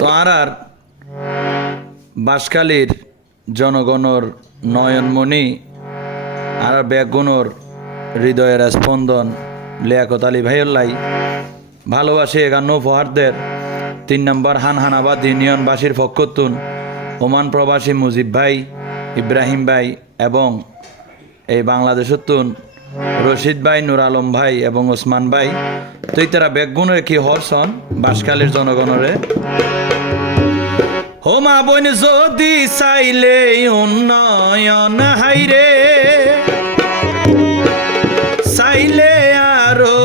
তো আর বাঁশখালীর জনগণর নয়নমণি আর বেগুনর হৃদয়ের স্পন্দন লিয়াকত আলী ভাইয়ের ভালোবাসে এগান্ন উপহারদের 3 নম্বর হানহানাবাদ ইউনিয়নবাসীর পক্ষতুন ওমান প্রবাসী মুজিব ভাই, ইব্রাহিম ভাই এবং এই বাংলাদেশের তুন রশিদ ভাই, নুর আলম ভাই এবং ওসমান ভাই। তুই তারা বেগুনের কি হরসন বাঁশখালীর জনগণরে হোমা বইন যদি চাইলে উন্নয়ন হাইরে চাইলে আরো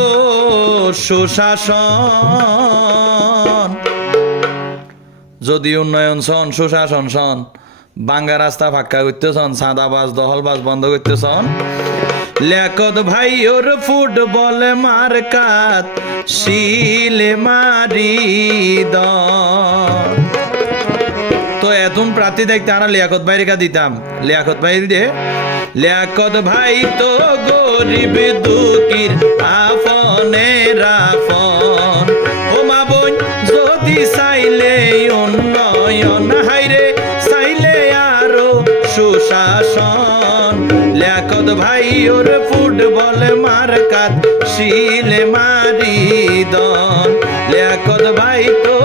সুশাসন, যদি উন্নয়ন সন সুশাসন সন বাঙ্গা রাস্তা ফাঁকা করতেছন, সাদাবাজ দহলবাজ বন্ধ করতেছন, লিয়াকত ভাই ওর ফুটবল মার্কাত শিলে মারি দ। তো এতন প্রার্থী দেখতে আমরা লিয়াকত ভাই রেখা দিতাম, লিয়াকত ভাই দিয়ে লিয়াকত ভাই তো গরিব দুঃখীর আপনের আপন। ও মা বোন যদি চাইলে উন্নয়ন হাইরে চাইলে আরো সুশাসন, লিয়াকত ভাই ওর ফুটবল মার্কাত শিলে মারি দন। লিয়াকত ভাই তো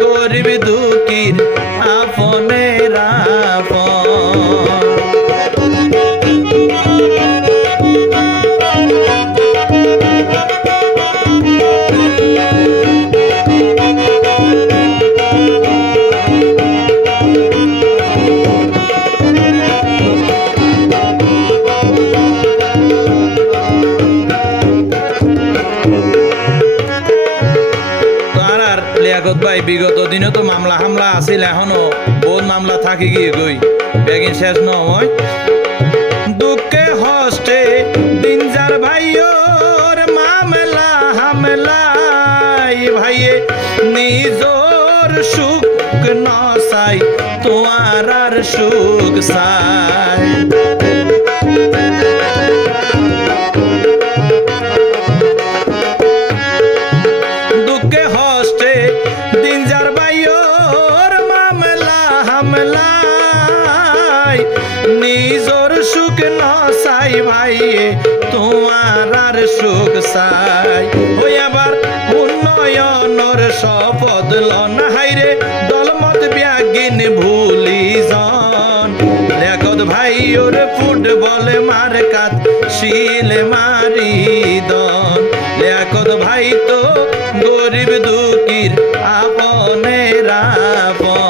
গরিব দুঃখীর আপনের আপন। লিয়াকত ভাই বিগত দিনে তো মামলা হামলা আছিল, এখনো বহুত মামলা থাকি গিয়ে গই বেগিন শেষ নয়। দুঃখে হস্তে দিন যার ভাইয়োর মামলা হামলাই ভাইয়ে নিজর সুখ নসাই তোমার আর সুখ চাই। দুঃখে হস্তে দিন যার ভাইয়োর মামলা হামলাই নিজর সুখ নসাই ভাইয়ে তোমার আর সুখ চাই। ওই আবার উন্নয়নর শপথ লন হাইরে দলমত ব্যাগিন ভুলি জন। লিয়াকত ভাই ওর ফুটবল মার্কাত শিলে মারি দন। লিয়াকত ভাই তো গরিব দুঃখীর আপনের আপন।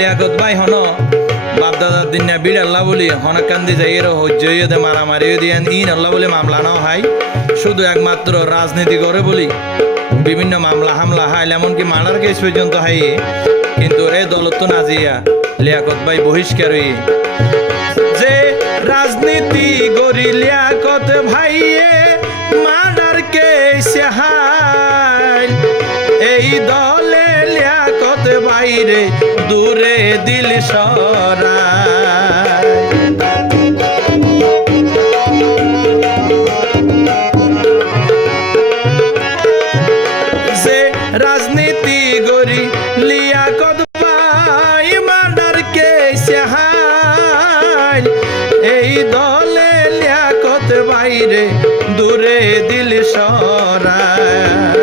লিয়াকত ভাই হন বাপদাদার দিন বিড় আল্লাহ বলি হনকান্দি যাই হজ্জে মারামারিও দিয়ে ইন আল্লাহ বলে মামলা না হয়, শুধু একমাত্র রাজনীতি করে বলি বিভিন্ন মামলা হামলা হয়, এমনকি মার্ডার কেস পর্যন্ত হয়। কিন্তু এ দলত নাজিয়া লিয়াকত ভাই বহিষ্কার হয়ে যে রাজনীতি গরি লিয়াকত ভাইয়ে মার্ডার কেস হাই। এই দলে লিয়াকত বাইরে দূরে দিল সরাই। যে রাজনীতি গরি লিয়াকত ভাই মার্ডার কেস হাই। এই দলে লিয়াকত বাইরে দূরে দিল সরাই।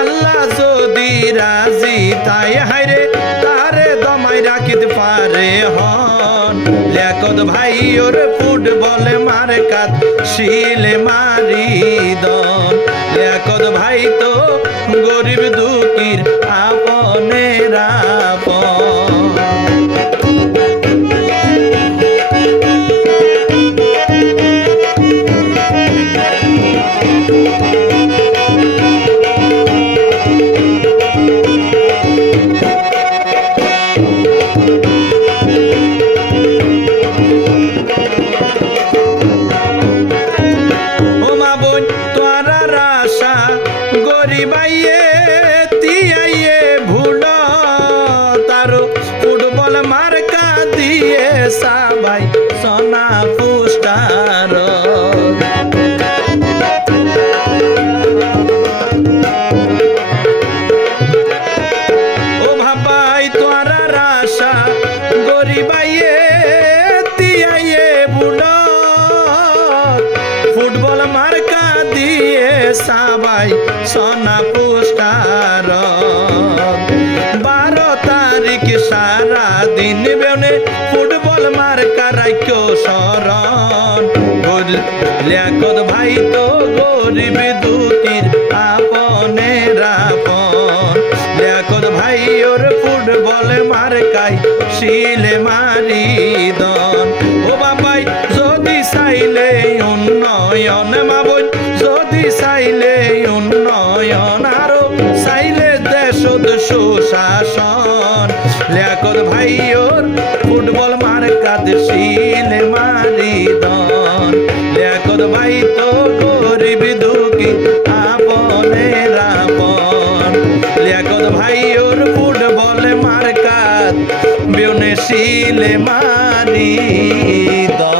আল্লাহ যদি রাজি তাই হাইরে তারে দমাই রাখিতে পারে হন। লিয়াকত ভাই ওর ফুটবল মার্কাত শিলে মারি দন। লিয়াকত ভাই তো গরিব দুঃখীর আপনের আপন। সাবাই সোনা পুষ্টার ও ভাবাই তোরা রাশা গরিবাইয়ে তিয়াইয়ে বুড়ো ফুটবল মার্কা দিয়ে সাবাই সোনা পুষ্টার 12 তারিখ সারা দিন বেউনে ফুটবল মার্কা রাইক্য শরণ লিয়াকত ভাই তো গরিব দুঃখীর আপনের আপন লিয়াকত ভাই ওর ফুটবল মার্কাই শিলে মারি দন ও বাবাই যদি চাইলে উন্নয়ন মাবই যদি চাইলে উন্নয়ন আরো চাইলে দেশত সুশাসন লিয়াকত ভাই ওর ফুটবল মার্কাত শিলে মারি দন লিয়াকত ভাই তো গরিব দুঃখী আপনের আপন লিয়াকত ভাই ওর ফুটবল মার্কাত বিউনে শিলে মারি দন